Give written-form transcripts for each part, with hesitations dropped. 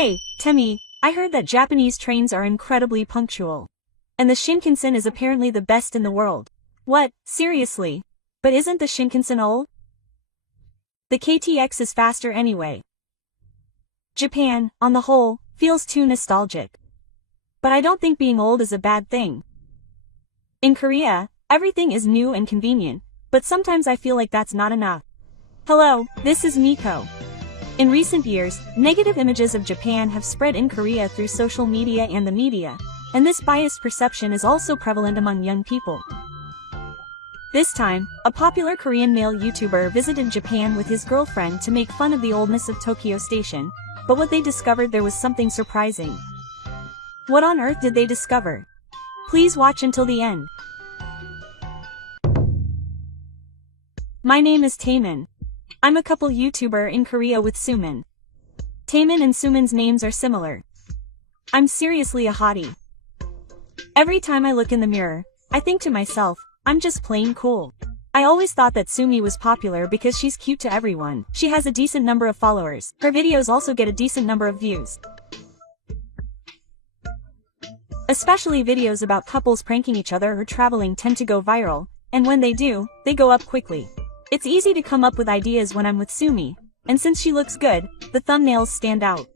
Hey, Temi, I heard that Japanese trains are incredibly punctual. And the Shinkansen is apparently the best in the world. What, seriously? But isn't the Shinkansen old? The KTX is faster anyway. Japan, on the whole, feels too nostalgic. But I don't think being old is a bad thing. In Korea, everything is new and convenient, but sometimes I feel like that's not enough. Hello, this is Miko. In recent years, negative images of Japan have spread in Korea through social media and the media, and this biased perception is also prevalent among young people. This time, a popular Korean male YouTuber visited Japan with his girlfriend to make fun of the oldness of Tokyo Station, but what they discovered there was something surprising. What on earth did they discover? Please watch until the end. My name is Taemin. I'm a couple YouTuber in Korea with Sumin. Taemin and Sumin's names are similar. I'm seriously a hottie. Every time I look in the mirror, I think to myself, I'm just plain cool. I always thought that Sumi was popular because she's cute to everyone. She has a decent number of followers. Her videos also get a decent number of views. Especially videos about couples pranking each other or traveling tend to go viral, and when they do, they go up quickly. It's easy to come up with ideas when I'm with Sumi, and since she looks good, the thumbnails stand out.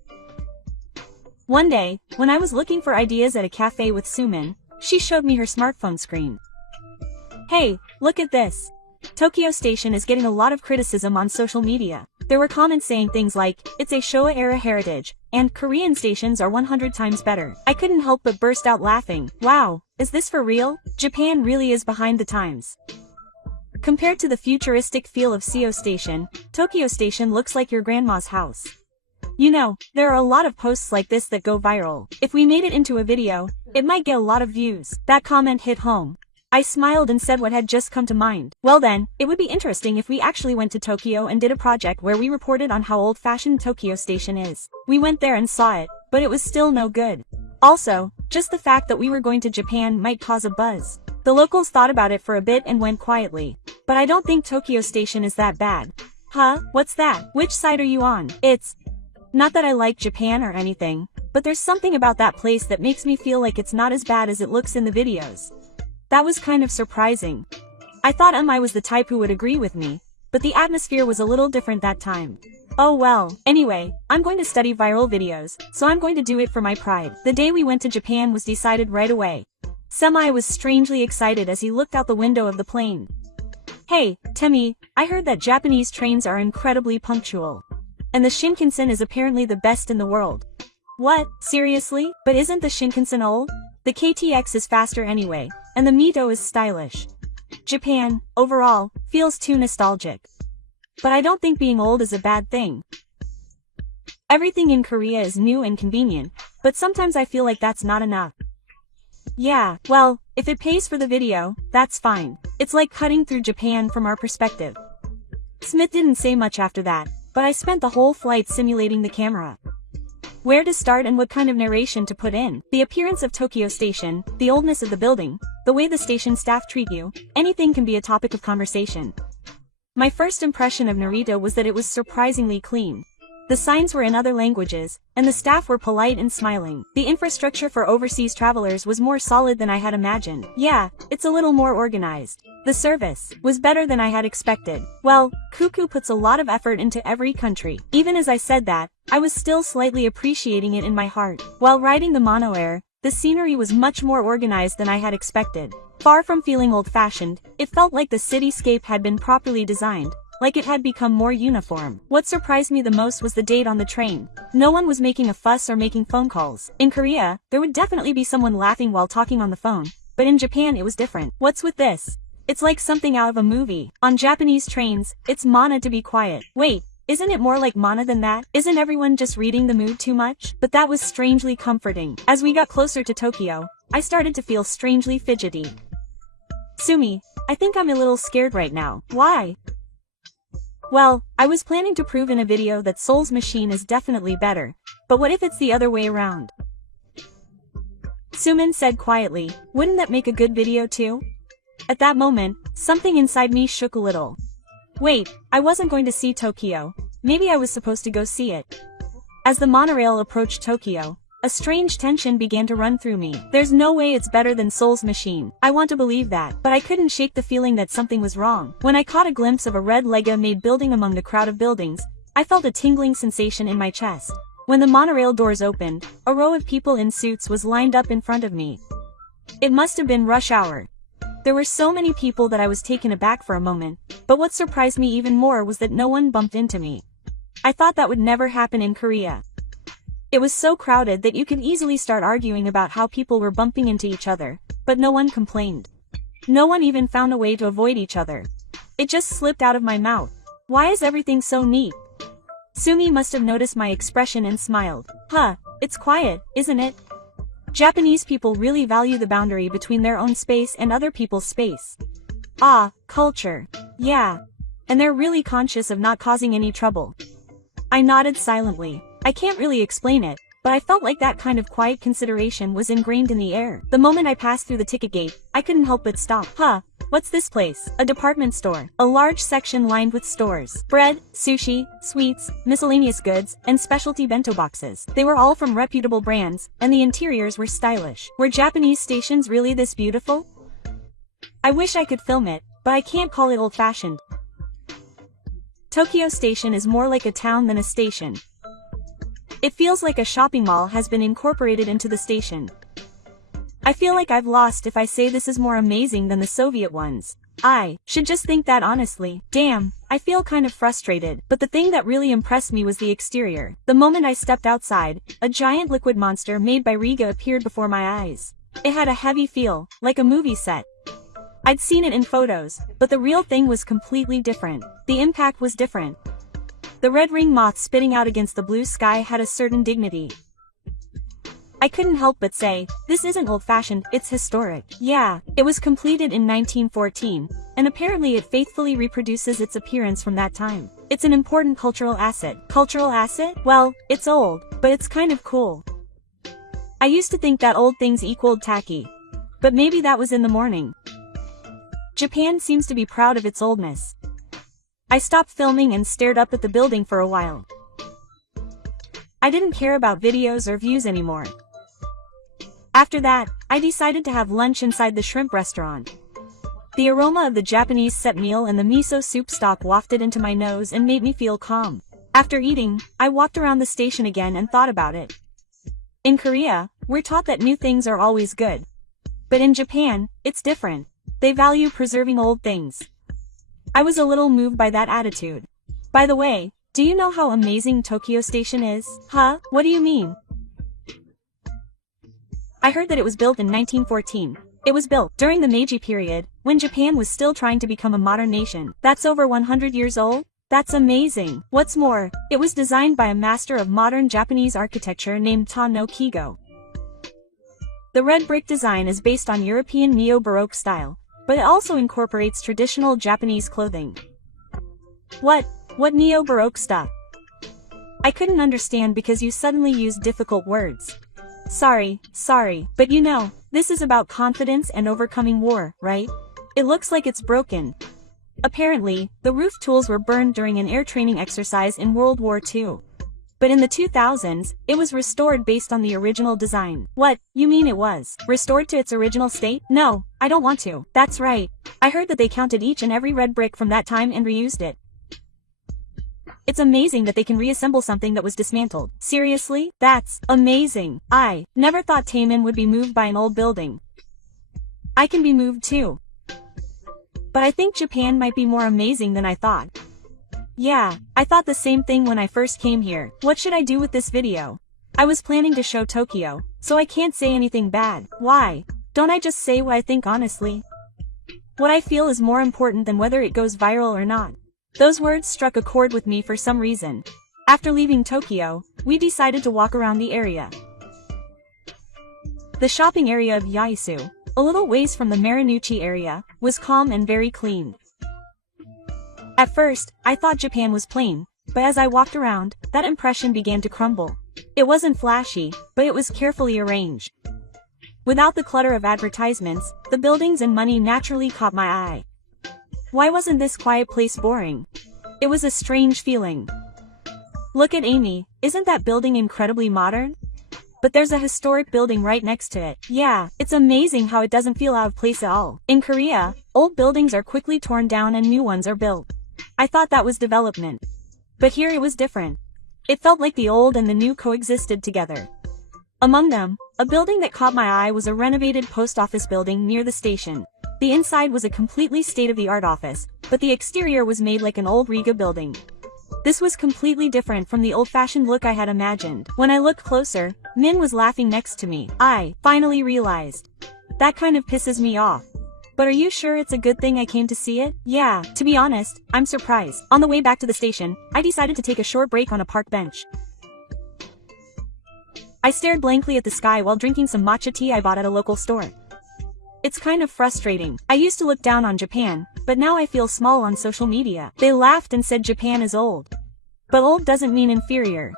One day, when I was looking for ideas at a cafe with Sumin, she showed me her smartphone screen. Hey, look at this. Tokyo Station is getting a lot of criticism on social media. There were comments saying things like, it's a Showa-era heritage, and Korean stations are 100 times better. I couldn't help but burst out laughing. Wow, is this for real? Japan really is behind the times. Compared to the futuristic feel of Seo Station, Tokyo Station looks like your grandma's house. You know, there are a lot of posts like this that go viral. If we made it into a video, it might get a lot of views. That comment hit home. I smiled and said what had just come to mind. Well then, it would be interesting if we actually went to Tokyo and did a project where we reported on how old-fashioned Tokyo Station is. We went there and saw it, but it was still no good. Also, just the fact that we were going to Japan might cause a buzz. The locals thought about it for a bit and went quietly. But I don't think Tokyo Station is that bad. Huh? What's that? Which side are you on? It's not that I like Japan or anything, but there's something about that place that makes me feel like it's not as bad as it looks in the videos. That was kind of surprising. I thought I was the type who would agree with me, but the atmosphere was a little different that time. Oh well, anyway, I'm going to study viral videos, so I'm going to do it for my pride. The day we went to Japan was decided right away. Semi was strangely excited as he looked out the window of the plane. Hey, Temi, I heard that Japanese trains are incredibly punctual. And the Shinkansen is apparently the best in the world. What, seriously? But isn't the Shinkansen old? The KTX is faster anyway, and the Mito is stylish. Japan, overall, feels too nostalgic. But I don't think being old is a bad thing. Everything in Korea is new and convenient, but sometimes I feel like that's not enough. Yeah, well, if it pays for the video, that's fine. It's like cutting through Japan from our perspective. Smith didn't say much after that, but I spent the whole flight simulating the camera. Where to start and what kind of narration to put in, the appearance of Tokyo Station, the oldness of the building, the way the station staff treat you, anything can be a topic of conversation. My first impression of Narita was that it was surprisingly clean. The signs were in other languages, and the staff were polite and smiling. The infrastructure for overseas travelers was more solid than I had imagined. Yeah, it's a little more organized. The service was better than I had expected. Well, Cuckoo puts a lot of effort into every country. Even as I said that, I was still slightly appreciating it in my heart. While riding the monoair, the scenery was much more organized than I had expected. Far from feeling old-fashioned, it felt like the cityscape had been properly designed. Like it had become more uniform. What surprised me the most was the date on the train. No one was making a fuss or making phone calls. In Korea, there would definitely be someone laughing while talking on the phone, but in Japan it was different. What's with this? It's like something out of a movie. On Japanese trains, it's mana to be quiet. Wait, isn't it more like mana than that? Isn't everyone just reading the mood too much? But that was strangely comforting. As we got closer to Tokyo, I started to feel strangely fidgety. Sumi, I think I'm a little scared right now. Why? Well, I was planning to prove in a video that Seoul's machine is definitely better, but what if it's the other way around? Sumin said quietly, wouldn't that make a good video too? At that moment, something inside me shook a little. Wait, I wasn't going to see Tokyo. Maybe I was supposed to go see it. As the monorail approached Tokyo, a strange tension began to run through me. There's no way it's better than Seoul's machine. I want to believe that, but I couldn't shake the feeling that something was wrong. When I caught a glimpse of a red Lego-made building among the crowd of buildings, I felt a tingling sensation in my chest. When the monorail doors opened, a row of people in suits was lined up in front of me. It must have been rush hour. There were so many people that I was taken aback for a moment, but what surprised me even more was that no one bumped into me. I thought that would never happen in Korea. It was so crowded that you could easily start arguing about how people were bumping into each other, but no one complained. No one even found a way to avoid each other. It just slipped out of my mouth. Why is everything so neat? Sumi must have noticed my expression and smiled. Huh, it's quiet, isn't it? Japanese people really value the boundary between their own space and other people's space. Ah, culture. Yeah. And they're really conscious of not causing any trouble. I nodded silently. I can't really explain it, but I felt like that kind of quiet consideration was ingrained in the air. The moment I passed through the ticket gate, I couldn't help but stop. Huh, what's this place? A department store. A large section lined with stores. Bread, sushi, sweets, miscellaneous goods, and specialty bento boxes. They were all from reputable brands, and the interiors were stylish. Were Japanese stations really this beautiful? I wish I could film it, but I can't call it old-fashioned. Tokyo Station is more like a town than a station. It feels like a shopping mall has been incorporated into the station. I feel like I've lost if I say this is more amazing than the Soviet ones. I should just think that honestly. Damn, I feel kind of frustrated, but the thing that really impressed me was the exterior. The moment I stepped outside, a giant liquid monster made by Riga appeared before my eyes. It had a heavy feel, like a movie set. I'd seen it in photos, but the real thing was completely different. The impact was different. The red ring moth spitting out against the blue sky had a certain dignity. I couldn't help but say, this isn't old-fashioned, it's historic. Yeah, it was completed in 1914, and apparently it faithfully reproduces its appearance from that time. It's an important cultural asset. Cultural asset? Well, it's old, but it's kind of cool. I used to think that old things equaled tacky. But maybe that was in the morning. Japan seems to be proud of its oldness. I stopped filming and stared up at the building for a while. I didn't care about videos or views anymore. After that, I decided to have lunch inside the shrimp restaurant. The aroma of the Japanese set meal and the miso soup stock wafted into my nose and made me feel calm. After eating, I walked around the station again and thought about it. In Korea, we're taught that new things are always good. But in Japan, it's different. They value preserving old things. I was a little moved by that attitude. By the way, do you know how amazing Tokyo Station is? Huh? What do you mean? I heard that it was built in 1914. It was built during the Meiji period, when Japan was still trying to become a modern nation. That's over 100 years old? That's amazing. What's more, it was designed by a master of modern Japanese architecture named Ta no Kigo. The red brick design is based on European neo-Baroque style, but it also incorporates traditional Japanese clothing. What neo-Baroque stuff? I couldn't understand because you suddenly used difficult words. Sorry, but you know, this is about confidence and overcoming war, right? It looks like it's broken. Apparently, the roof tools were burned during an air training exercise in World War II. But in the 2000s, it was restored based on the original design. What, you mean it was restored to its original state? No, I don't want to. That's right. I heard that they counted each and every red brick from that time and reused it. It's amazing that they can reassemble something that was dismantled. Seriously? That's amazing. I never thought Taemin would be moved by an old building. I can be moved too. But I think Japan might be more amazing than I thought. Yeah, I thought the same thing when I first came here. What should I do with this video? I was planning to show Tokyo, so I can't say anything bad. Why? Don't I just say what I think honestly? What I feel is more important than whether it goes viral or not. Those words struck a chord with me for some reason. After leaving Tokyo, we decided to walk around the area. The shopping area of Yaisu, a little ways from the Marunouchi area, was calm and very clean. At first, I thought Japan was plain, but as I walked around, that impression began to crumble. It wasn't flashy, but it was carefully arranged. Without the clutter of advertisements, the buildings and money naturally caught my eye. Why wasn't this quiet place boring? It was a strange feeling. Look at Amy, isn't that building incredibly modern? But there's a historic building right next to it. Yeah, it's amazing how it doesn't feel out of place at all. In Korea, old buildings are quickly torn down and new ones are built. I thought that was development. But here it was different. It felt like the old and the new coexisted together. Among them, a building that caught my eye was a renovated post office building near the station. The inside was a completely state-of-the-art office, but the exterior was made like an old Riga building. This was completely different from the old-fashioned look I had imagined. When I looked closer, Min was laughing next to me. I finally realized. That kind of pisses me off. But are you sure it's a good thing I came to see it? Yeah, to be honest, I'm surprised. On the way back to the station, I decided to take a short break on a park bench. I stared blankly at the sky while drinking some matcha tea I bought at a local store. It's kind of frustrating. I used to look down on Japan, but now I feel small on social media. They laughed and said Japan is old. But old doesn't mean inferior.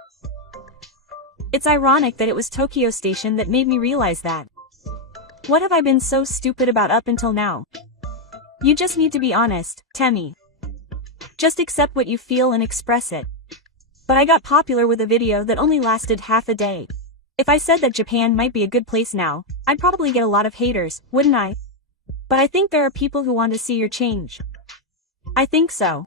It's ironic that it was Tokyo Station that made me realize that. What have I been so stupid about up until now? You just need to be honest, Temmie. Just accept what you feel and express it. But I got popular with a video that only lasted half a day. If I said that Japan might be a good place now, I'd probably get a lot of haters, wouldn't I? But I think there are people who want to see your change. I think so.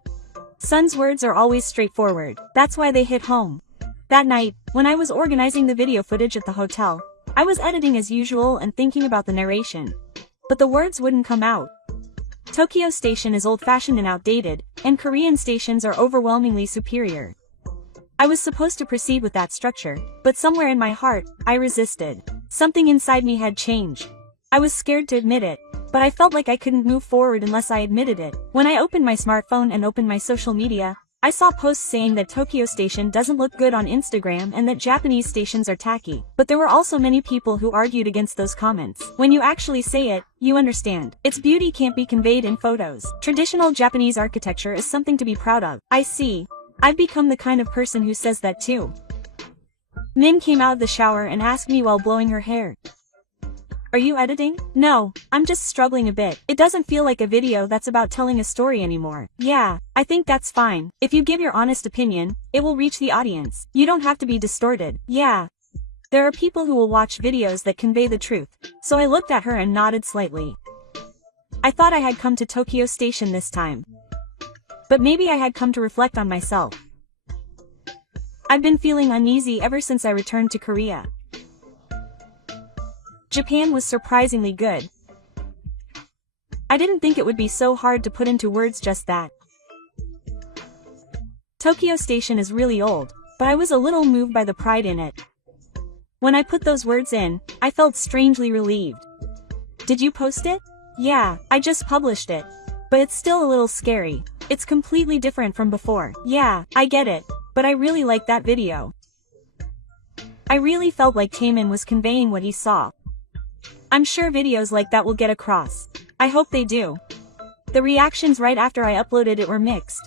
Sun's words are always straightforward. That's why they hit home. That night, when I was organizing the video footage at the hotel, I was editing as usual and thinking about the narration. But the words wouldn't come out. Tokyo Station is old-fashioned and outdated, and Korean stations are overwhelmingly superior. I was supposed to proceed with that structure, but somewhere in my heart, I resisted. Something inside me had changed. I was scared to admit it, but I felt like I couldn't move forward unless I admitted it. When I opened my smartphone and opened my social media, I saw posts saying that Tokyo Station doesn't look good on Instagram and that Japanese stations are tacky. But there were also many people who argued against those comments. When you actually say it, you understand. Its beauty can't be conveyed in photos. Traditional Japanese architecture is something to be proud of. I see. I've become the kind of person who says that too. Min came out of the shower and asked me while blowing her hair. Are you editing? No, I'm just struggling a bit. It doesn't feel like a video that's about telling a story anymore. Yeah, I think that's fine. If you give your honest opinion, it will reach the audience. You don't have to be distorted. Yeah. There are people who will watch videos that convey the truth, so I looked at her and nodded slightly. I thought I had come to Tokyo Station this time. But maybe I had come to reflect on myself. I've been feeling uneasy ever since I returned to Korea. Japan was surprisingly good. I didn't think it would be so hard to put into words just that. Tokyo Station is really old, but I was a little moved by the pride in it. When I put those words in, I felt strangely relieved. Did you post it? Yeah, I just published it. But it's still a little scary. It's completely different from before. Yeah, I get it, but I really liked that video. I really felt like Taemin was conveying what he saw. I'm sure videos like that will get across. I hope they do. The reactions right after I uploaded it were mixed.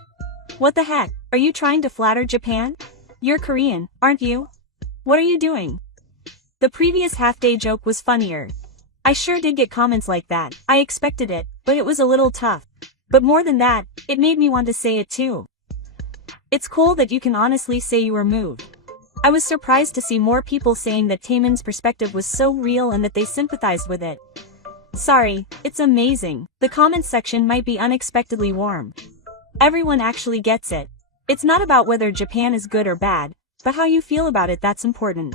What the heck, are you trying to flatter Japan? You're Korean, aren't you? What are you doing? The previous half-day joke was funnier. I sure did get comments like that. I expected it, but it was a little tough. But more than that, it made me want to say it too. It's cool that you can honestly say you were moved. I was surprised to see more people saying that Taemin's perspective was so real and that they sympathized with it. Sorry, it's amazing. The comments section might be unexpectedly warm. Everyone actually gets it. It's not about whether Japan is good or bad, but how you feel about it that's important.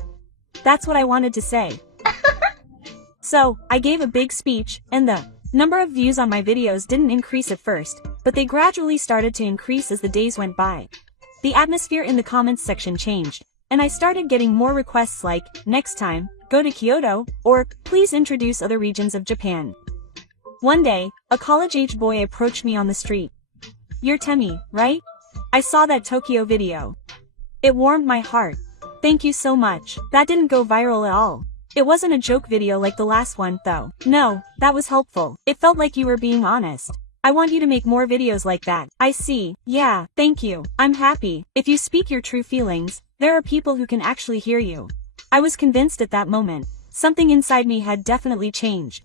That's what I wanted to say. So, I gave a big speech, and the number of views on my videos didn't increase at first, but they gradually started to increase as the days went by. The atmosphere in the comments section changed, and I started getting more requests like, next time, go to Kyoto, or, please introduce other regions of Japan. One day, a college-age boy approached me on the street. You're Temmie, right? I saw that Tokyo video. It warmed my heart. Thank you so much. That didn't go viral at all. It wasn't a joke video like the last one, though. No, that was helpful. It felt like you were being honest. I want you to make more videos like that. I see. Yeah, thank you. I'm happy. If you speak your true feelings, there are people who can actually hear you. I was convinced at that moment. Something inside me had definitely changed.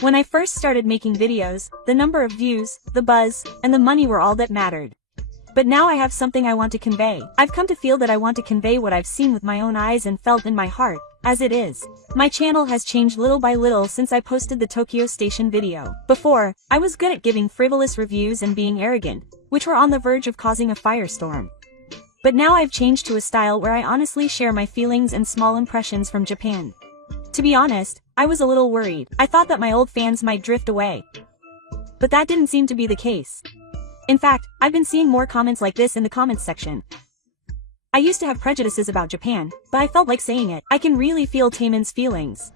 When I first started making videos, the number of views, the buzz, and the money were all that mattered. But now I have something I want to convey. I've come to feel that I want to convey what I've seen with my own eyes and felt in my heart, as it is. My channel has changed little by little since I posted the Tokyo Station video. Before, I was good at giving frivolous reviews and being arrogant, which were on the verge of causing a firestorm. But now I've changed to a style where I honestly share my feelings and small impressions from Japan. To be honest, I was a little worried. I thought that my old fans might drift away. But that didn't seem to be the case. In fact, I've been seeing more comments like this in the comments section. I used to have prejudices about Japan, but I felt like saying it. I can really feel Taemin's feelings.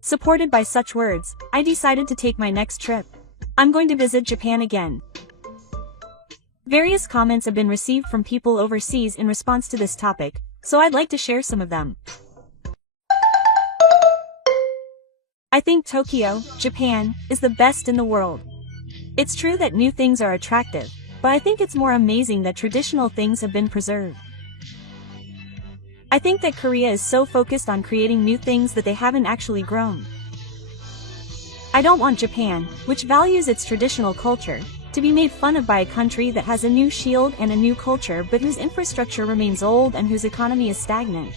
Supported by such words, I decided to take my next trip. I'm going to visit Japan again. Various comments have been received from people overseas in response to this topic, so I'd like to share some of them. I think Tokyo, Japan, is the best in the world. It's true that new things are attractive, but I think it's more amazing that traditional things have been preserved. I think that Korea is so focused on creating new things that they haven't actually grown. I don't want Japan, which values its traditional culture, to be made fun of by a country that has a new shield and a new culture but whose infrastructure remains old and whose economy is stagnant.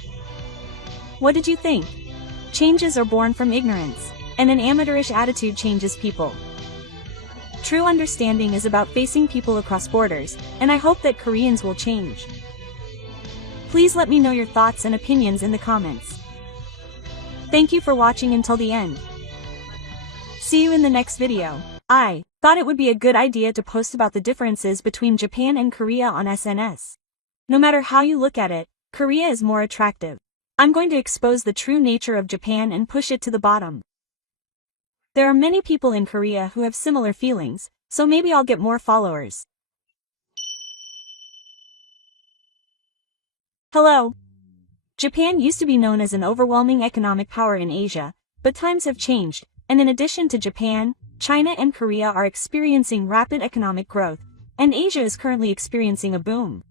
What did you think? Changes are born from ignorance, and an amateurish attitude changes people. True understanding is about facing people across borders, and I hope that Koreans will change. Please let me know your thoughts and opinions in the comments. Thank you for watching until the end. See you in the next video. I thought it would be a good idea to post about the differences between Japan and Korea on SNS. No matter how you look at it, Korea is more attractive. I'm going to expose the true nature of Japan and push it to the bottom. There are many people in Korea who have similar feelings, so maybe I'll get more followers. Hello. Japan used to be known as an overwhelming economic power in Asia, but times have changed, and in addition to Japan, China and Korea are experiencing rapid economic growth, and Asia is currently experiencing a boom.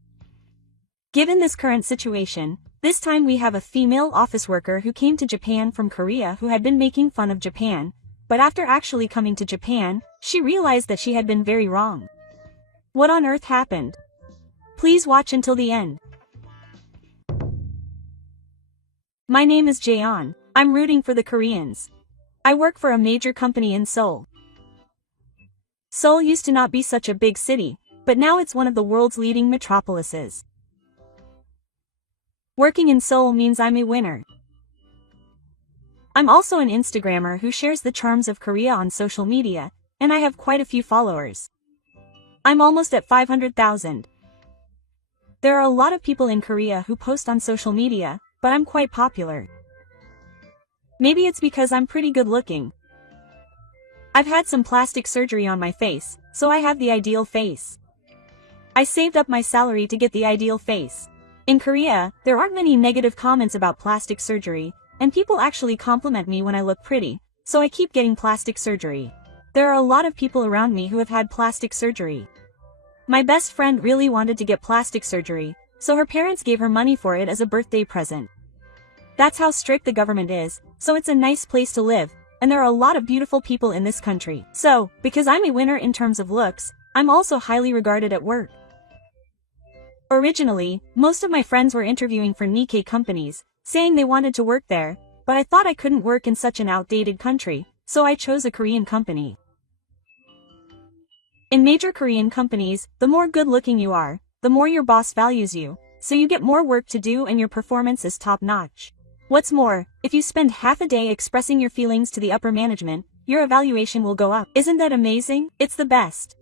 Given this current situation, this time we have a female office worker who came to Japan from Korea who had been making fun of Japan, but after actually coming to Japan, she realized that she had been very wrong. What on earth happened? Please watch until the end. My name is Jaeon. I'm rooting for the Koreans. I work for a major company in Seoul. Seoul used to not be such a big city, but now it's one of the world's leading metropolises. Working in Seoul means I'm a winner. I'm also an Instagrammer who shares the charms of Korea on social media, and I have quite a few followers. I'm almost at 500,000. There are a lot of people in Korea who post on social media, but I'm quite popular. Maybe it's because I'm pretty good looking. I've had some plastic surgery on my face, so I have the ideal face. I saved up my salary to get the ideal face. In Korea, there aren't many negative comments about plastic surgery, and people actually compliment me when I look pretty, so I keep getting plastic surgery. There are a lot of people around me who have had plastic surgery. My best friend really wanted to get plastic surgery, so her parents gave her money for it as a birthday present. That's how strict the government is, so it's a nice place to live, and there are a lot of beautiful people in this country. So, because I'm a winner in terms of looks, I'm also highly regarded at work. Originally, most of my friends were interviewing for Nikkei companies, saying they wanted to work there, but I thought I couldn't work in such an outdated country, so I chose a Korean company. In major Korean companies, the more good-looking you are, the more your boss values you, so you get more work to do and your performance is top-notch. What's more, if you spend half a day expressing your feelings to the upper management, your evaluation will go up. Isn't that amazing? It's the best.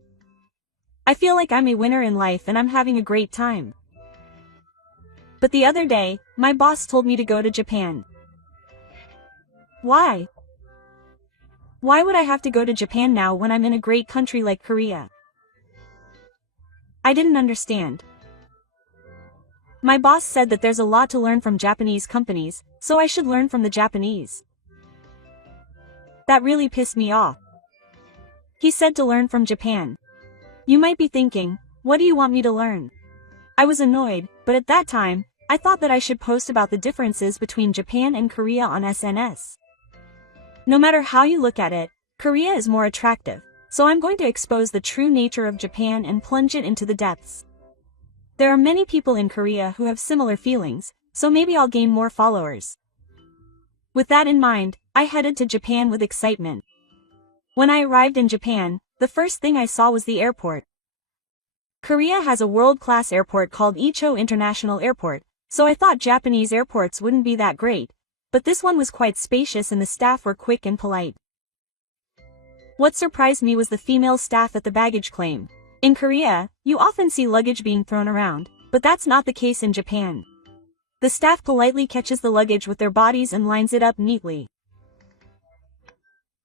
I feel like I'm a winner in life and I'm having a great time. But the other day, my boss told me to go to Japan. Why? Why would I have to go to Japan now when I'm in a great country like Korea? I didn't understand. My boss said that there's a lot to learn from Japanese companies, so I should learn from the Japanese. That really pissed me off. He said to learn from Japan. You might be thinking, what do you want me to learn? I was annoyed, but at that time, I thought that I should post about the differences between Japan and Korea on SNS. No matter how you look at it, Korea is more attractive, so I'm going to expose the true nature of Japan and plunge it into the depths. There are many people in Korea who have similar feelings, so maybe I'll gain more followers. With that in mind, I headed to Japan with excitement. When I arrived in Japan, the first thing I saw was the airport. Korea has a world-class airport called Icho International Airport, so I thought Japanese airports wouldn't be that great, but this one was quite spacious and the staff were quick and polite. What surprised me was the female staff at the baggage claim. In Korea, you often see luggage being thrown around, but that's not the case in Japan. The staff politely catches the luggage with their bodies and lines it up neatly.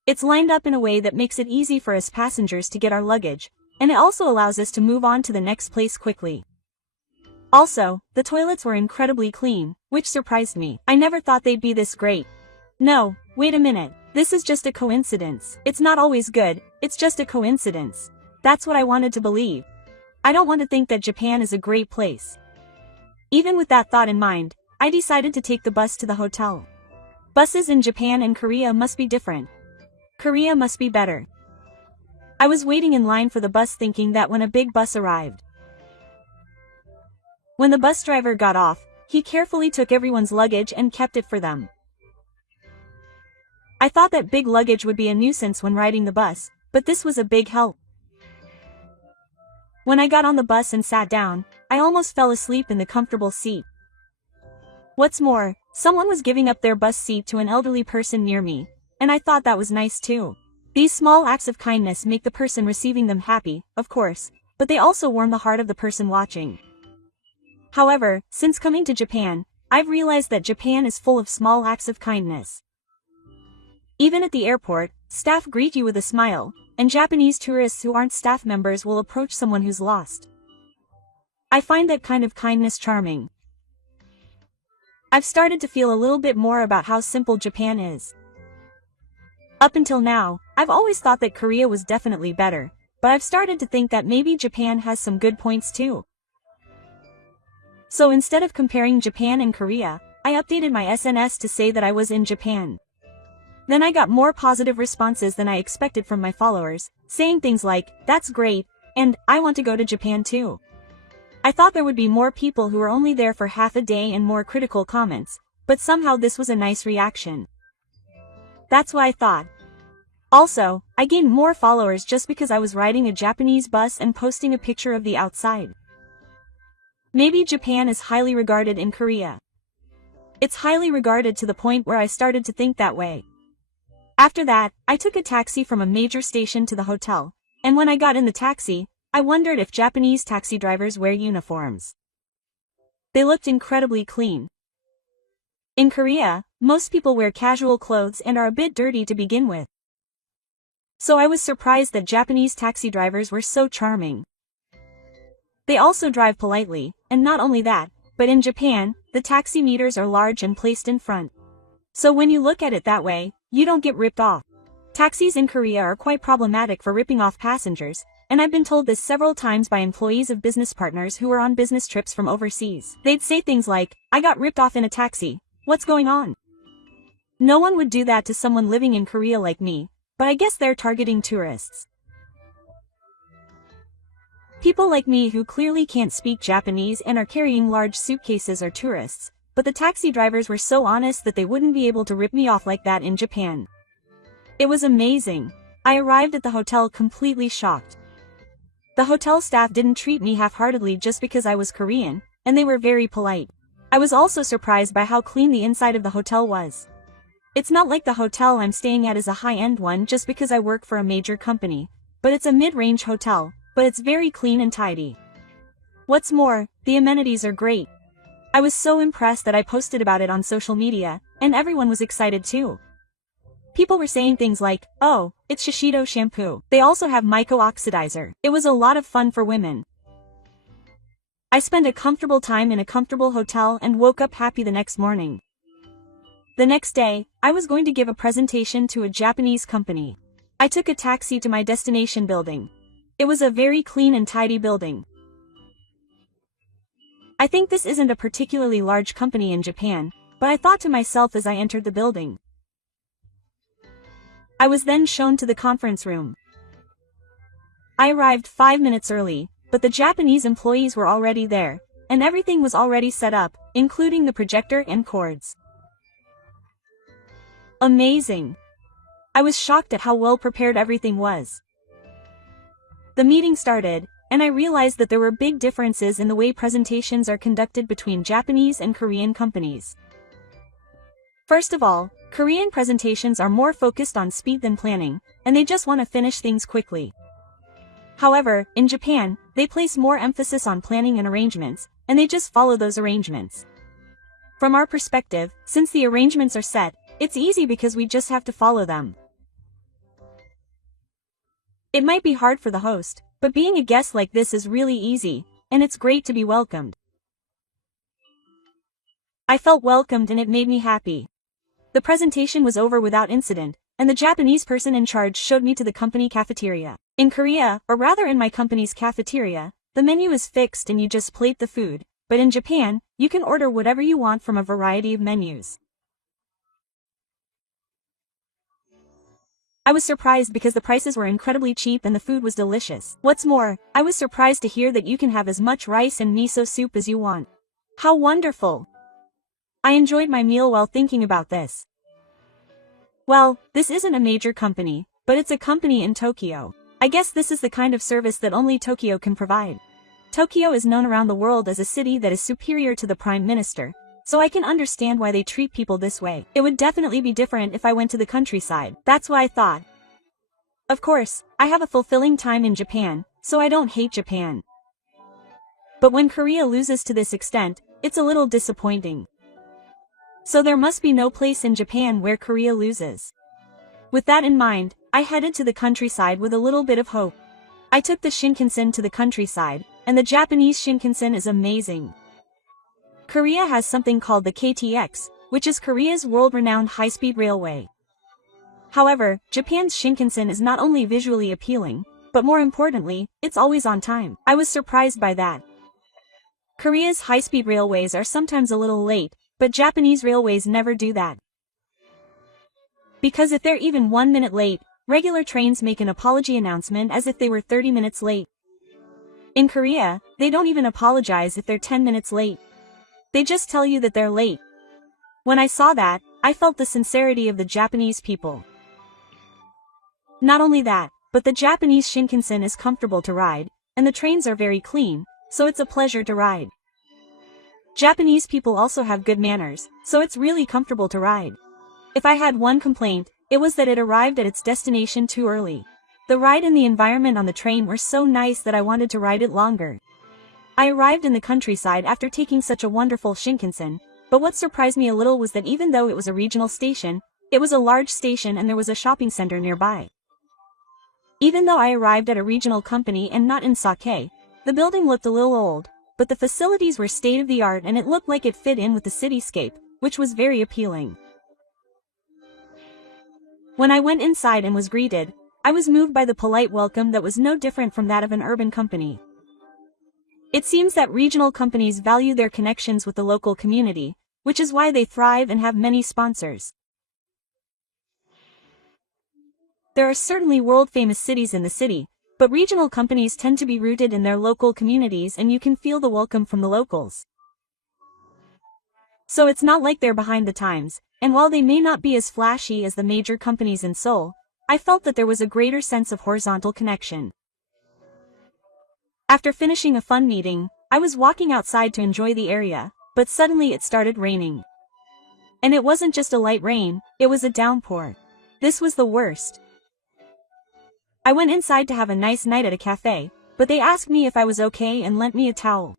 It's lined up in a way that makes it easy for us passengers to get our luggage, and it also allows us to move on to the next place quickly. Also, the toilets were incredibly clean, which surprised me. I never thought they'd be this great. No, wait a minute, this is just a coincidence. It's not always good, it's just a coincidence. That's what I wanted to believe. I don't want to think that Japan is a great place. Even with that thought in mind, I decided to take the bus to the hotel. Buses in Japan and Korea must be different. Korea must be better. I was waiting in line for the bus thinking that when a big bus arrived. When the bus driver got off, he carefully took everyone's luggage and kept it for them. I thought that big luggage would be a nuisance when riding the bus, but this was a big help. When I got on the bus and sat down, I almost fell asleep in the comfortable seat. What's more, someone was giving up their bus seat to an elderly person near me, and I thought that was nice too. These small acts of kindness make the person receiving them happy, of course, but they also warm the heart of the person watching. However, since coming to Japan, I've realized that Japan is full of small acts of kindness. Even at the airport, staff greet you with a smile, and Japanese tourists who aren't staff members will approach someone who's lost. I find that kind of kindness charming. I've started to feel a little bit more about how simple Japan is. Up until now, I've always thought that Korea was definitely better, but I've started to think that maybe Japan has some good points too. So instead of comparing Japan and Korea, I updated my SNS to say that I was in Japan. Then I got more positive responses than I expected from my followers, saying things like, "That's great," and "I want to go to Japan too." I thought there would be more people who were only there for half a day and more critical comments, but somehow this was a nice reaction. That's what I thought. Also, I gained more followers just because I was riding a Japanese bus and posting a picture of the outside. Maybe Japan is highly regarded in Korea. It's highly regarded to the point where I started to think that way. After that, I took a taxi from a major station to the hotel, and when I got in the taxi, I wondered if Japanese taxi drivers wear uniforms. They looked incredibly clean. In Korea, most people wear casual clothes and are a bit dirty to begin with. So I was surprised that Japanese taxi drivers were so charming. They also drive politely, and not only that, but in Japan, the taxi meters are large and placed in front. So when you look at it that way, you don't get ripped off. Taxis in Korea are quite problematic for ripping off passengers, and I've been told this several times by employees of business partners who were on business trips from overseas. They'd say things like, "I got ripped off in a taxi. What's going on?" No one would do that to someone living in Korea like me, but I guess they're targeting tourists. People like me who clearly can't speak Japanese and are carrying large suitcases are tourists, but the taxi drivers were so honest that they wouldn't be able to rip me off like that in Japan. It was amazing. I arrived at the hotel completely shocked. The hotel staff didn't treat me half-heartedly just because I was Korean, and they were very polite. I was also surprised by how clean the inside of the hotel was. It's not like the hotel I'm staying at is a high-end one just because I work for a major company, but it's a mid-range hotel, but it's very clean and tidy. What's more, the amenities are great. I was so impressed that I posted about it on social media, and everyone was excited too. People were saying things like, "Oh, it's Shishido shampoo." They also have myco-oxidizer. It was a lot of fun for women. I spent a comfortable time in a comfortable hotel and woke up happy the next morning. The next day, I was going to give a presentation to a Japanese company. I took a taxi to my destination building. It was a very clean and tidy building. I think this isn't a particularly large company in Japan, but I thought to myself as I entered the building. I was then shown to the conference room. I arrived 5 minutes early, but the Japanese employees were already there, and everything was already set up, including the projector and cords. Amazing! I was shocked at how well prepared everything was. The meeting started, and I realized that there were big differences in the way presentations are conducted between Japanese and Korean companies. First of all, Korean presentations are more focused on speed than planning, and they just want to finish things quickly. However, in Japan, they place more emphasis on planning and arrangements, and they just follow those arrangements. From our perspective, since the arrangements are set, it's easy because we just have to follow them. It might be hard for the host, but being a guest like this is really easy, and it's great to be welcomed. I felt welcomed and it made me happy. The presentation was over without incident, and the Japanese person in charge showed me to the company cafeteria. In Korea, or rather in my company's cafeteria, the menu is fixed and you just plate the food, but in Japan, you can order whatever you want from a variety of menus. I was surprised because the prices were incredibly cheap and the food was delicious. What's more, I was surprised to hear that you can have as much rice and miso soup as you want. How wonderful! I enjoyed my meal while thinking about this. Well, this isn't a major company, but it's a company in Tokyo. I guess this is the kind of service that only Tokyo can provide. Tokyo is known around the world as a city that is superior to the Prime Minister, so I can understand why they treat people this way. It would definitely be different if I went to the countryside. That's what I thought. Of course, I have a fulfilling time in Japan, so I don't hate Japan. But when Korea loses to this extent, it's a little disappointing. So there must be no place in Japan where Korea loses. With that in mind, I headed to the countryside with a little bit of hope. I took the Shinkansen to the countryside, and the Japanese Shinkansen is amazing. Korea has something called the KTX, which is Korea's world-renowned high-speed railway. However, Japan's Shinkansen is not only visually appealing, but more importantly, it's always on time. I was surprised by that. Korea's high-speed railways are sometimes a little late, but Japanese railways never do that. Because if they're even 1 minute late, regular trains make an apology announcement as if they were 30 minutes late. In Korea, they don't even apologize if they're 10 minutes late. They just tell you that they're late. When I saw that, I felt the sincerity of the Japanese people. Not only that, but the Japanese Shinkansen is comfortable to ride, and the trains are very clean, so it's a pleasure to ride. Japanese people also have good manners, so it's really comfortable to ride. If I had one complaint, it was that it arrived at its destination too early. The ride and the environment on the train were so nice that I wanted to ride it longer. I arrived in the countryside after taking such a wonderful Shinkansen, but what surprised me a little was that even though it was a regional station, it was a large station and there was a shopping center nearby. Even though I arrived at a regional company and not in Sake, the building looked a little old, but the facilities were state-of-the-art and it looked like it fit in with the cityscape, which was very appealing. When I went inside and was greeted, I was moved by the polite welcome that was no different from that of an urban company. It seems that regional companies value their connections with the local community, which is why they thrive and have many sponsors. There are certainly world-famous cities in the city, but regional companies tend to be rooted in their local communities and you can feel the welcome from the locals. So it's not like they're behind the times, and while they may not be as flashy as the major companies in Seoul, I felt that there was a greater sense of horizontal connection. After finishing a fun meeting, I was walking outside to enjoy the area, but suddenly it started raining. And it wasn't just a light rain, it was a downpour. This was the worst. I went inside to have a nice night at a cafe, but they asked me if I was okay and lent me a towel.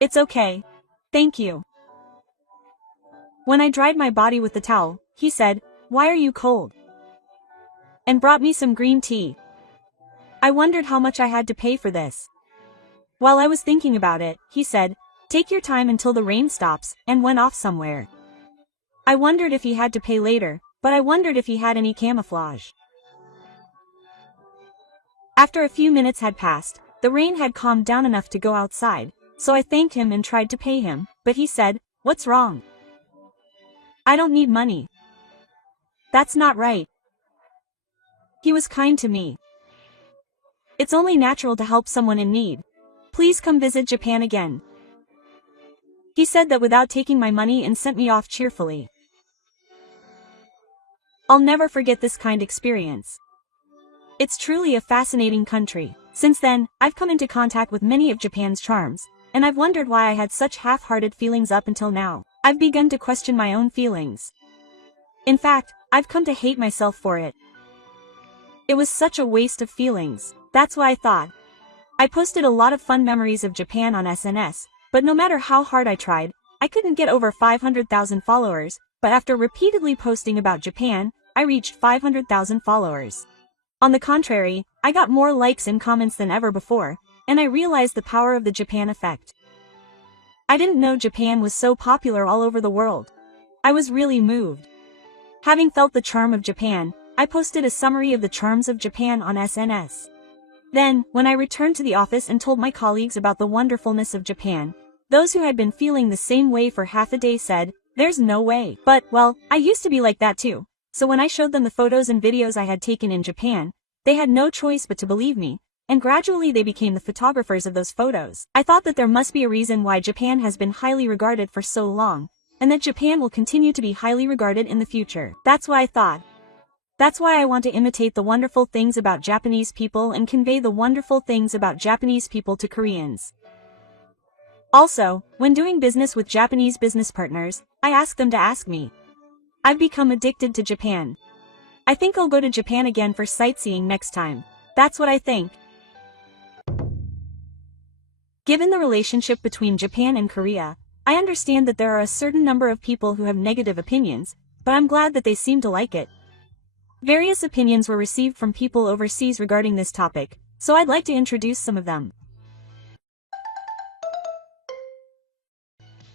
It's okay. Thank you. When I dried my body with the towel, he said, "Why are you cold?" and brought me some green tea. I wondered how much I had to pay for this. While I was thinking about it, he said, "Take your time until the rain stops," and went off somewhere. I wondered if he had to pay later, but I wondered if he had any camouflage. After a few minutes had passed, the rain had calmed down enough to go outside, so I thanked him and tried to pay him, but he said, "What's wrong? I don't need money." That's not right. He was kind to me. It's only natural to help someone in need. Please come visit Japan again. He said that without taking my money and sent me off cheerfully. I'll never forget this kind experience. It's truly a fascinating country. Since then, I've come into contact with many of Japan's charms, and I've wondered why I had such half-hearted feelings up until now. I've begun to question my own feelings. In fact, I've come to hate myself for it. It was such a waste of feelings. That's what I thought. I posted a lot of fun memories of Japan on SNS, but no matter how hard I tried, I couldn't get over 500,000 followers, but after repeatedly posting about Japan, I reached 500,000 followers. On the contrary, I got more likes and comments than ever before, and I realized the power of the Japan effect. I didn't know Japan was so popular all over the world. I was really moved. Having felt the charm of Japan, I posted a summary of the charms of Japan on SNS. Then, when I returned to the office and told my colleagues about the wonderfulness of Japan, those who had been feeling the same way for half a day said, "There's no way." But, well, I used to be like that too. So when I showed them the photos and videos I had taken in Japan, they had no choice but to believe me, and gradually they became the photographers of those photos. I thought that there must be a reason why Japan has been highly regarded for so long, and that Japan will continue to be highly regarded in the future. That's what I thought. That's why I want to imitate the wonderful things about Japanese people and convey the wonderful things about Japanese people to Koreans. Also, when doing business with Japanese business partners, I ask them to ask me. I've become addicted to Japan. I think I'll go to Japan again for sightseeing next time. That's what I think. Given the relationship between Japan and Korea, I understand that there are a certain number of people who have negative opinions, but I'm glad that they seem to like it. Various opinions were received from people overseas regarding this topic, so I'd like to introduce some of them.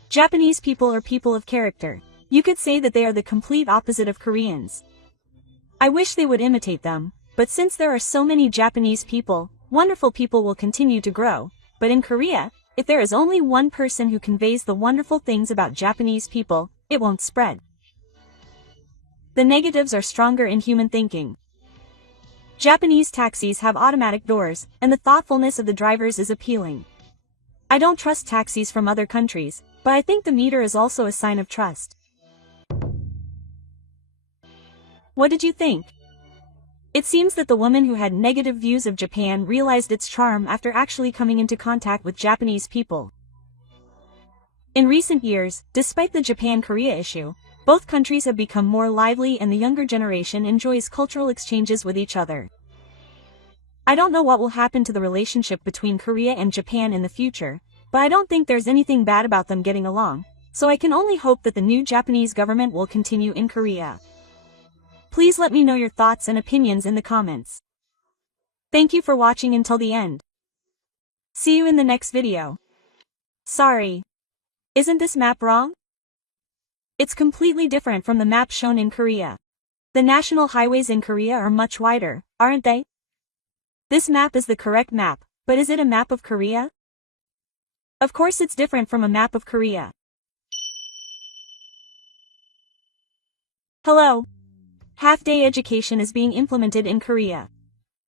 Japanese people are people of character. You could say that they are the complete opposite of Koreans. I wish they would imitate them, but since there are so many Japanese people, wonderful people will continue to grow, but in Korea, if there is only one person who conveys the wonderful things about Japanese people, it won't spread. The negatives are stronger in human thinking. Japanese taxis have automatic doors, and the thoughtfulness of the drivers is appealing. I don't trust taxis from other countries, but I think the meter is also a sign of trust. What did you think? It seems that the woman who had negative views of Japan realized its charm after actually coming into contact with Japanese people. In recent years, despite the Japan-Korea issue, both countries have become more lively and the younger generation enjoys cultural exchanges with each other. I don't know what will happen to the relationship between Korea and Japan in the future, but I don't think there's anything bad about them getting along, so I can only hope that the new Japanese government will continue in Korea. Please let me know your thoughts and opinions in the comments. Thank you for watching until the end. See you in the next video. Sorry. Isn't this map wrong? It's completely different from the map shown in Korea. The national highways in Korea are much wider, aren't they? This map is the correct map, but is it a map of Korea? Of course it's different from a map of Korea. Hello. Half-day education is being implemented in Korea.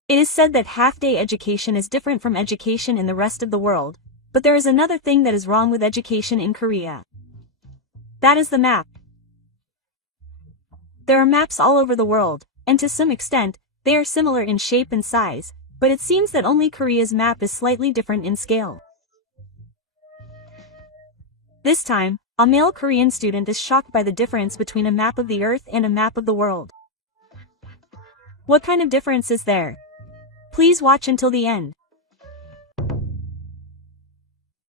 It is said that half-day education is different from education in the rest of the world, but there is another thing that is wrong with education in Korea. That is the map. There are maps all over the world, and to some extent, they are similar in shape and size, but it seems that only Korea's map is slightly different in scale. This time, a male Korean student is shocked by the difference between a map of the Earth and a map of the world. What kind of difference is there? Please watch until the end.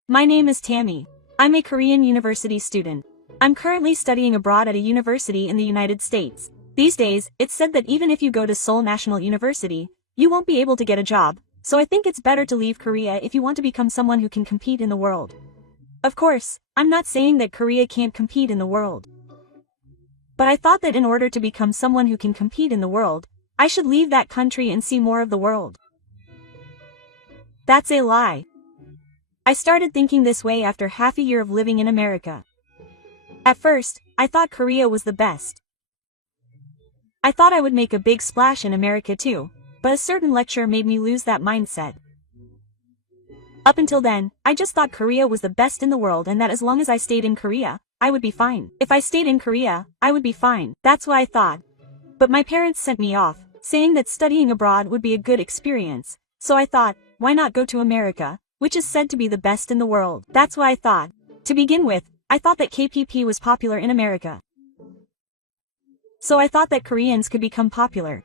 My name is Tammy. I'm a Korean university student. I'm currently studying abroad at a university in the United States. These days, it's said that even if you go to Seoul National University, you won't be able to get a job, so I think it's better to leave Korea if you want to become someone who can compete in the world. Of course, I'm not saying that Korea can't compete in the world. But I thought that in order to become someone who can compete in the world, I should leave that country and see more of the world. That's a lie. I started thinking this way after half a year of living in America. At first, I thought Korea was the best. I thought I would make a big splash in America too, but a certain lecture made me lose that mindset. Up until then, I just thought Korea was the best in the world and that as long as I stayed in Korea, I would be fine. If I stayed in Korea, I would be fine. That's what I thought. But my parents sent me off, saying that studying abroad would be a good experience. So I thought, why not go to America, which is said to be the best in the world? That's what I thought. To begin with, I thought that K-pop was popular in America. So I thought that Koreans could become popular.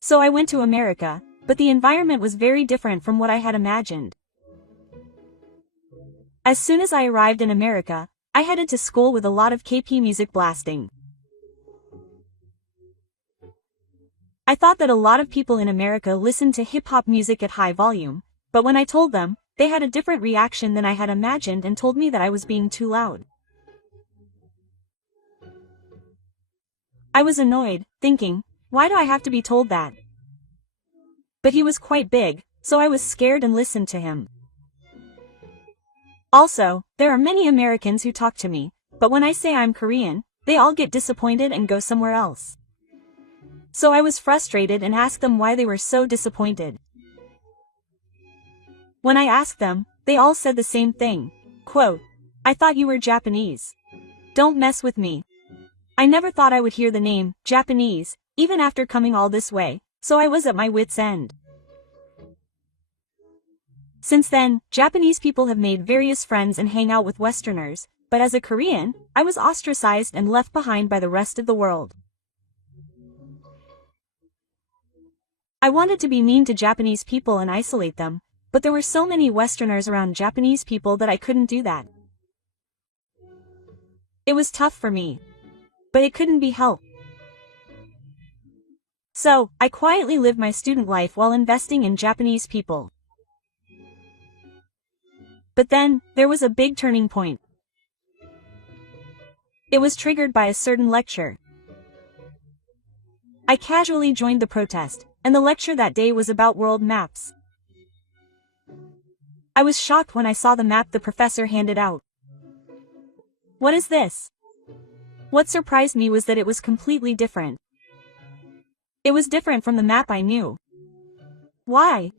So I went to America, but the environment was very different from what I had imagined. As soon as I arrived in America, I headed to school with a lot of K-pop music blasting. I thought that a lot of people in America listened to hip-hop music at high volume, but when I told them, they had a different reaction than I had imagined and told me that I was being too loud. I was annoyed, thinking, why do I have to be told that? But he was quite big, so I was scared and listened to him. Also, there are many Americans who talk to me, but when I say I'm Korean, they all get disappointed and go somewhere else. So I was frustrated and asked them why they were so disappointed. When I asked them, they all said the same thing. Quote, I thought you were Japanese. Don't mess with me. I never thought I would hear the name, Japanese, even after coming all this way, so I was at my wit's end. Since then, Japanese people have made various friends and hang out with Westerners, but as a Korean, I was ostracized and left behind by the rest of the world. I wanted to be mean to Japanese people and isolate them, but there were so many Westerners around Japanese people that I couldn't do that. It was tough for me. But it couldn't be helped. So, I quietly lived my student life while investing in Japanese people. But then, there was a big turning point. It was triggered by a certain lecture. I casually joined the protest, and the lecture that day was about world maps. I was shocked when I saw the map the professor handed out. What is this? What surprised me was that it was completely different. It was different from the map I knew. Why?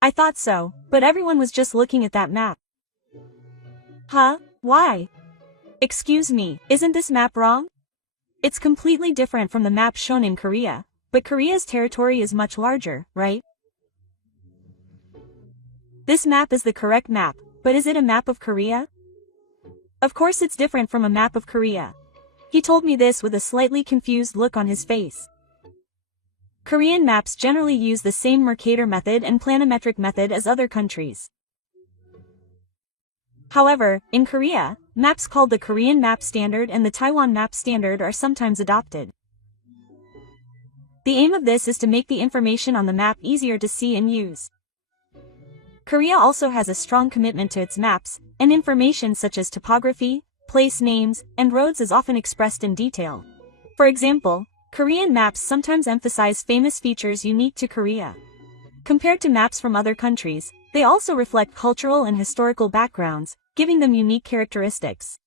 I thought so, but everyone was just looking at that map. Huh? Why? Excuse me, isn't this map wrong? It's completely different from the map shown in Korea, but Korea's territory is much larger, right? This map is the correct map, but is it a map of Korea? Of course it's different from a map of Korea. He told me this with a slightly confused look on his face. Korean maps generally use the same Mercator method and planimetric method as other countries. However, in Korea, maps called the Korean Map Standard and the Taiwan Map Standard are sometimes adopted. The aim of this is to make the information on the map easier to see and use. Korea also has a strong commitment to its maps, and information such as topography, place names, and roads is often expressed in detail. For example, Korean maps sometimes emphasize famous features unique to Korea. Compared to maps from other countries, they also reflect cultural and historical backgrounds, giving them unique characteristics.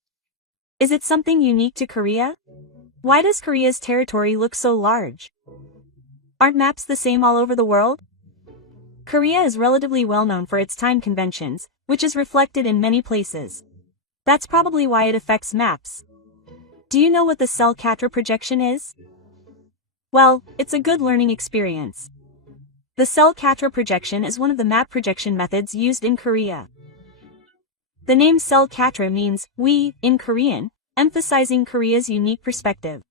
Is it something unique to Korea? Why does Korea's territory look so large? Aren't maps the same all over the world? Korea is relatively well known for its time conventions, which is reflected in many places. That's probably why it affects maps. Do you know what the cell-Catra projection is? Well, it's a good learning experience. The cell-Catra projection is one of the map projection methods used in Korea. The name cell-Catra means "we" in Korean, emphasizing Korea's unique perspective.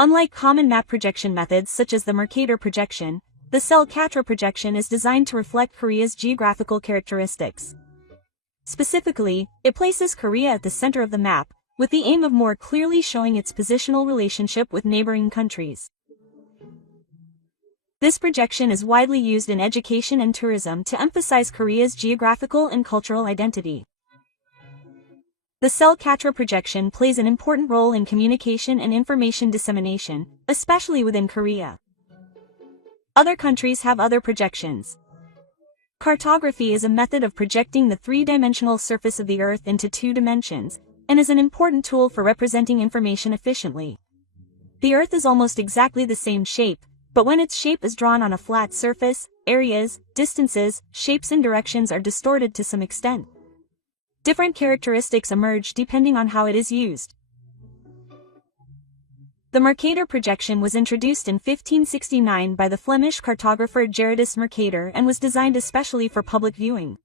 Unlike common map projection methods such as the Mercator projection, the cell-Catra projection is designed to reflect Korea's geographical characteristics. Specifically, it places Korea at the center of the map, with the aim of more clearly showing its positional relationship with neighboring countries. This projection is widely used in education and tourism to emphasize Korea's geographical and cultural identity. The cell-Catra projection plays an important role in communication and information dissemination, especially within Korea. Other countries have other projections. Cartography is a method of projecting the three-dimensional surface of the Earth into two dimensions, and is an important tool for representing information efficiently. The Earth is almost exactly the same shape, but when its shape is drawn on a flat surface, areas, distances, shapes and directions are distorted to some extent. Different characteristics emerge depending on how it is used. The Mercator projection was introduced in 1569 by the Flemish cartographer Gerardus Mercator and was designed especially for public viewing.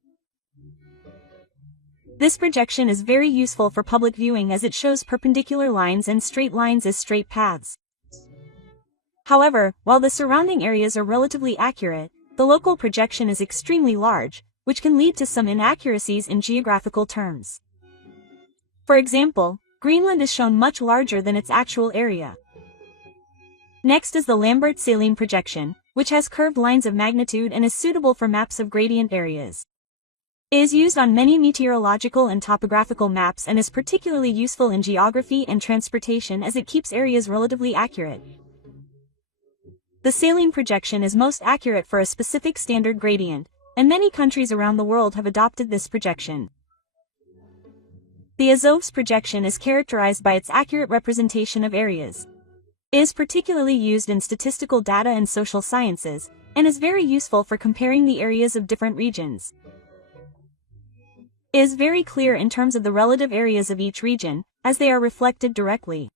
This projection is very useful for public viewing as it shows perpendicular lines and straight lines as straight paths. However, while the surrounding areas are relatively accurate, the local projection is extremely large, which can lead to some inaccuracies in geographical terms. For example, Greenland is shown much larger than its actual area. Next is the Lambert-Saline projection, which has curved lines of magnitude and is suitable for maps of gradient areas. It is used on many meteorological and topographical maps and is particularly useful in geography and transportation as it keeps areas relatively accurate. The saline projection is most accurate for a specific standard gradient, and many countries around the world have adopted this projection. The Azov's projection is characterized by its accurate representation of areas. It is particularly used in statistical data and social sciences, and is very useful for comparing the areas of different regions. It is very clear in terms of the relative areas of each region, as they are reflected directly.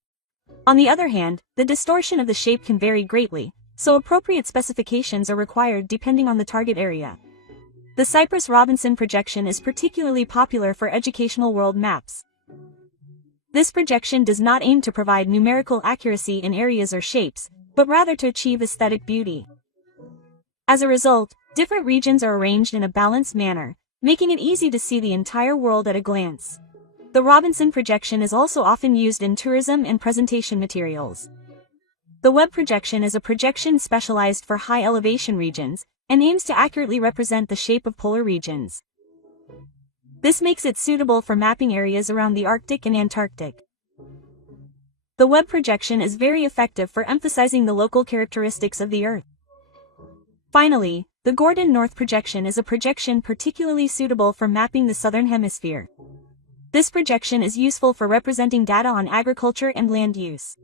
On the other hand, the distortion of the shape can vary greatly, so appropriate specifications are required depending on the target area. The Cypress-Robinson projection is particularly popular for educational world maps. This projection does not aim to provide numerical accuracy in areas or shapes, but rather to achieve aesthetic beauty. As a result, different regions are arranged in a balanced manner, making it easy to see the entire world at a glance. The Robinson projection is also often used in tourism and presentation materials. The Webb projection is a projection specialized for high elevation regions, and aims to accurately represent the shape of polar regions. This makes it suitable for mapping areas around the Arctic and Antarctic. The Webb projection is very effective for emphasizing the local characteristics of the Earth. Finally, the Gordon North projection is a projection particularly suitable for mapping the southern hemisphere. This projection is useful for representing data on agriculture and land use.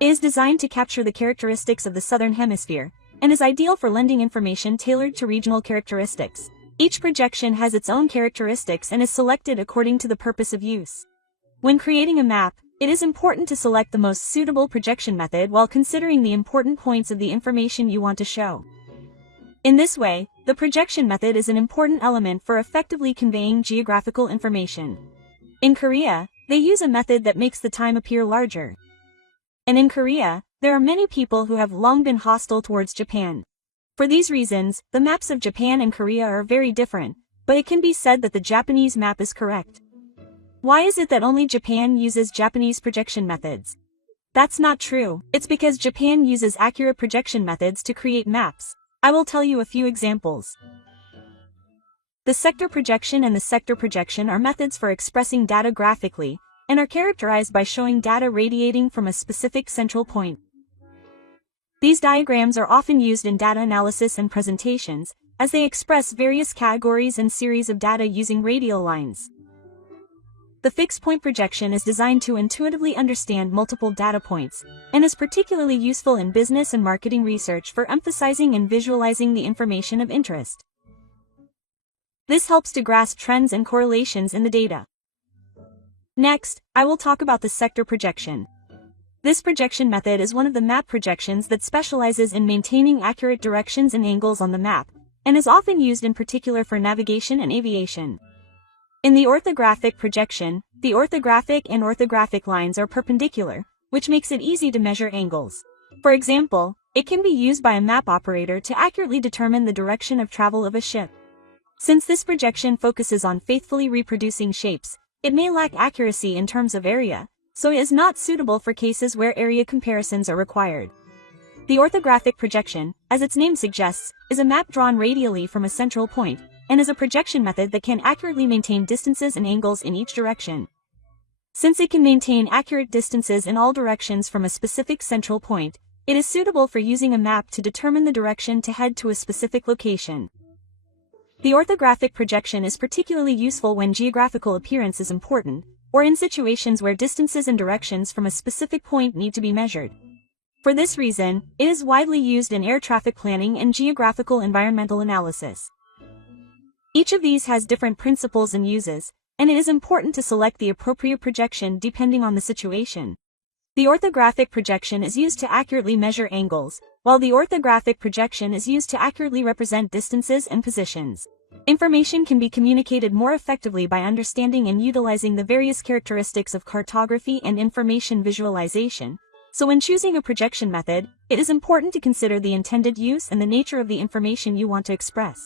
It is designed to capture the characteristics of the southern hemisphere, and is ideal for lending information tailored to regional characteristics. Each projection has its own characteristics and is selected according to the purpose of use. When creating a map, it is important to select the most suitable projection method while considering the important points of the information you want to show. In this way, the projection method is an important element for effectively conveying geographical information. In Korea, they use a method that makes the time appear larger. And in Korea, there are many people who have long been hostile towards Japan. For these reasons, the maps of Japan and Korea are very different, but it can be said that the Japanese map is correct. Why is it that only Japan uses Japanese projection methods? That's not true. It's because Japan uses accurate projection methods to create maps. I will tell you a few examples. The sector projection and the sector projection are methods for expressing data graphically, and are characterized by showing data radiating from a specific central point. These diagrams are often used in data analysis and presentations, as they express various categories and series of data using radial lines. The fixed point projection is designed to intuitively understand multiple data points, and is particularly useful in business and marketing research for emphasizing and visualizing the information of interest. This helps to grasp trends and correlations in the data. Next, I will talk about the sector projection. This projection method is one of the map projections that specializes in maintaining accurate directions and angles on the map, and is often used in particular for navigation and aviation. In the orthographic projection, the orthographic and orthographic lines are perpendicular, which makes it easy to measure angles. For example, it can be used by a map operator to accurately determine the direction of travel of a ship. Since this projection focuses on faithfully reproducing shapes, it may lack accuracy in terms of area, so it is not suitable for cases where area comparisons are required. The orthographic projection, as its name suggests, is a map drawn radially from a central point, and is a projection method that can accurately maintain distances and angles in each direction. Since it can maintain accurate distances in all directions from a specific central point, it is suitable for using a map to determine the direction to head to a specific location. The orthographic projection is particularly useful when geographical appearance is important, or in situations where distances and directions from a specific point need to be measured. For this reason, it is widely used in air traffic planning and geographical environmental analysis. Each of these has different principles and uses, and it is important to select the appropriate projection depending on the situation. The orthographic projection is used to accurately measure angles, while the orthographic projection is used to accurately represent distances and positions. Information can be communicated more effectively by understanding and utilizing the various characteristics of cartography and information visualization. So when choosing a projection method, it is important to consider the intended use and the nature of the information you want to express.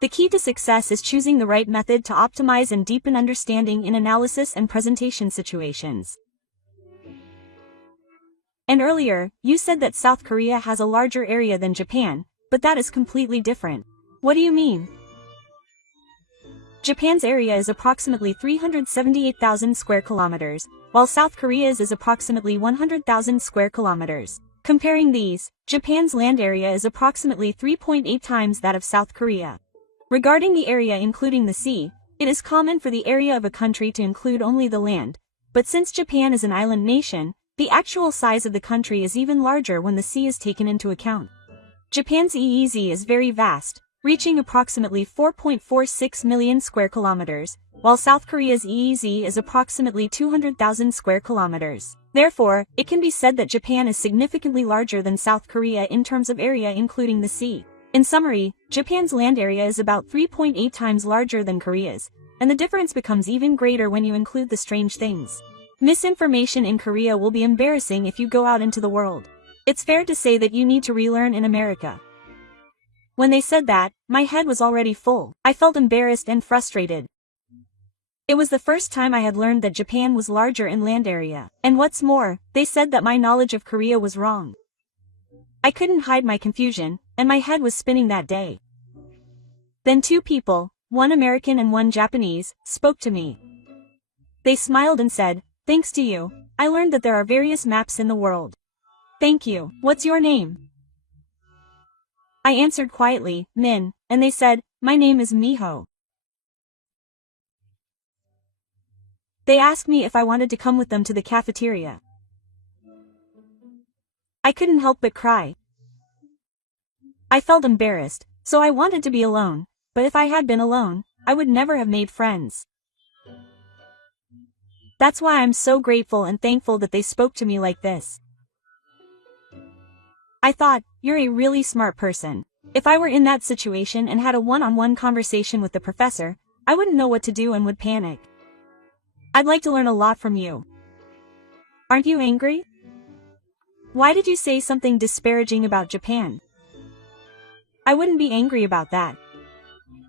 The key to success is choosing the right method to optimize and deepen understanding in analysis and presentation situations. And earlier, you said that South Korea has a larger area than Japan, but that is completely different. What do you mean? Japan's area is approximately 378,000 square kilometers, while South Korea's is approximately 100,000 square kilometers. Comparing these, Japan's land area is approximately 3.8 times that of South Korea. Regarding the area including the sea, it is common for the area of a country to include only the land, but since Japan is an island nation, the actual size of the country is even larger when the sea is taken into account. Japan's EEZ is very vast, reaching approximately 4.46 million square kilometers, while South Korea's EEZ is approximately 200,000 square kilometers. Therefore, it can be said that Japan is significantly larger than South Korea in terms of area including the sea. In summary, Japan's land area is about 3.8 times larger than Korea's, and the difference becomes even greater when you include the strange things. Misinformation in Korea will be embarrassing if you go out into the world. It's fair to say that you need to relearn in America. When they said that, my head was already full. I felt embarrassed and frustrated. It was the first time I had learned that Japan was larger in land area. And what's more, they said that my knowledge of Korea was wrong. I couldn't hide my confusion, and my head was spinning that day. Then two people, one American and one Japanese, spoke to me. They smiled and said, "Thanks to you, I learned that there are various maps in the world." "Thank you. What's your name?" I answered quietly, "Min," and they said, "My name is Miho." They asked me if I wanted to come with them to the cafeteria. I couldn't help but cry. I felt embarrassed, so I wanted to be alone, but if I had been alone, I would never have made friends. That's why I'm so grateful and thankful that they spoke to me like this. I thought, you're a really smart person. If I were in that situation and had a one-on-one conversation with the professor, I wouldn't know what to do and would panic. I'd like to learn a lot from you. Aren't you angry? Why did you say something disparaging about Japan? I wouldn't be angry about that.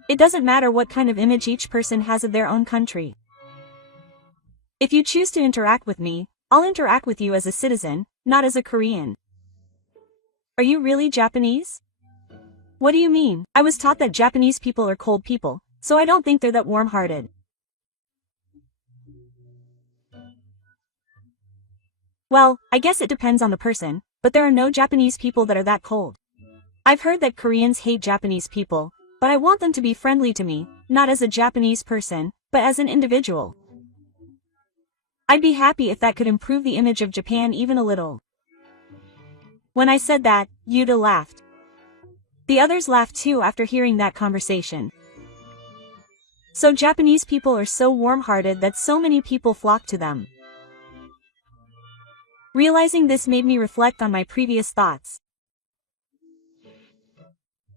It doesn't matter what kind of image each person has of their own country. If you choose to interact with me, I'll interact with you as a citizen, not as a Korean. Are you really Japanese? What do you mean? I was taught that Japanese people are cold people, so I don't think they're that warm-hearted. Well, I guess it depends on the person, but there are no Japanese people that are that cold. I've heard that Koreans hate Japanese people, but I want them to be friendly to me, not as a Japanese person, but as an individual. I'd be happy if that could improve the image of Japan even a little. When I said that, Yuta laughed. The others laughed too after hearing that conversation. So Japanese people are so warm-hearted that so many people flock to them. Realizing this made me reflect on my previous thoughts.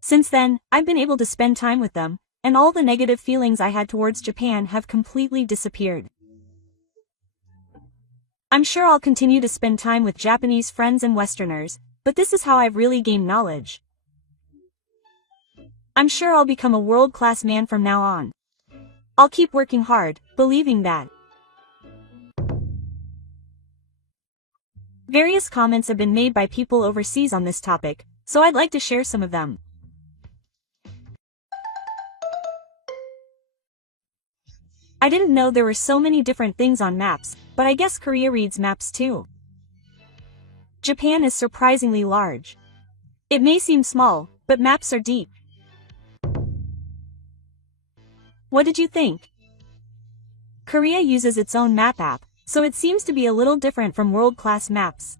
Since then, I've been able to spend time with them, and all the negative feelings I had towards Japan have completely disappeared. I'm sure I'll continue to spend time with Japanese friends and Westerners, but this is how I've really gained knowledge. I'm sure I'll become a world-class man from now on. I'll keep working hard, believing that. Various comments have been made by people overseas on this topic, so I'd like to share some of them. I didn't know there were so many different things on maps, but I guess Korea reads maps too. Japan is surprisingly large. It may seem small, but maps are deep. What did you think? Korea uses its own map app, so it seems to be a little different from world-class maps.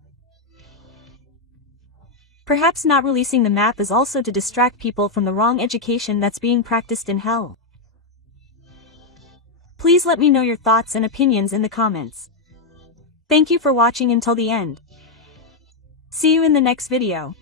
Perhaps not releasing the map is also to distract people from the wrong education that's being practiced in hell. Please let me know your thoughts and opinions in the comments. Thank you for watching until the end. See you in the next video.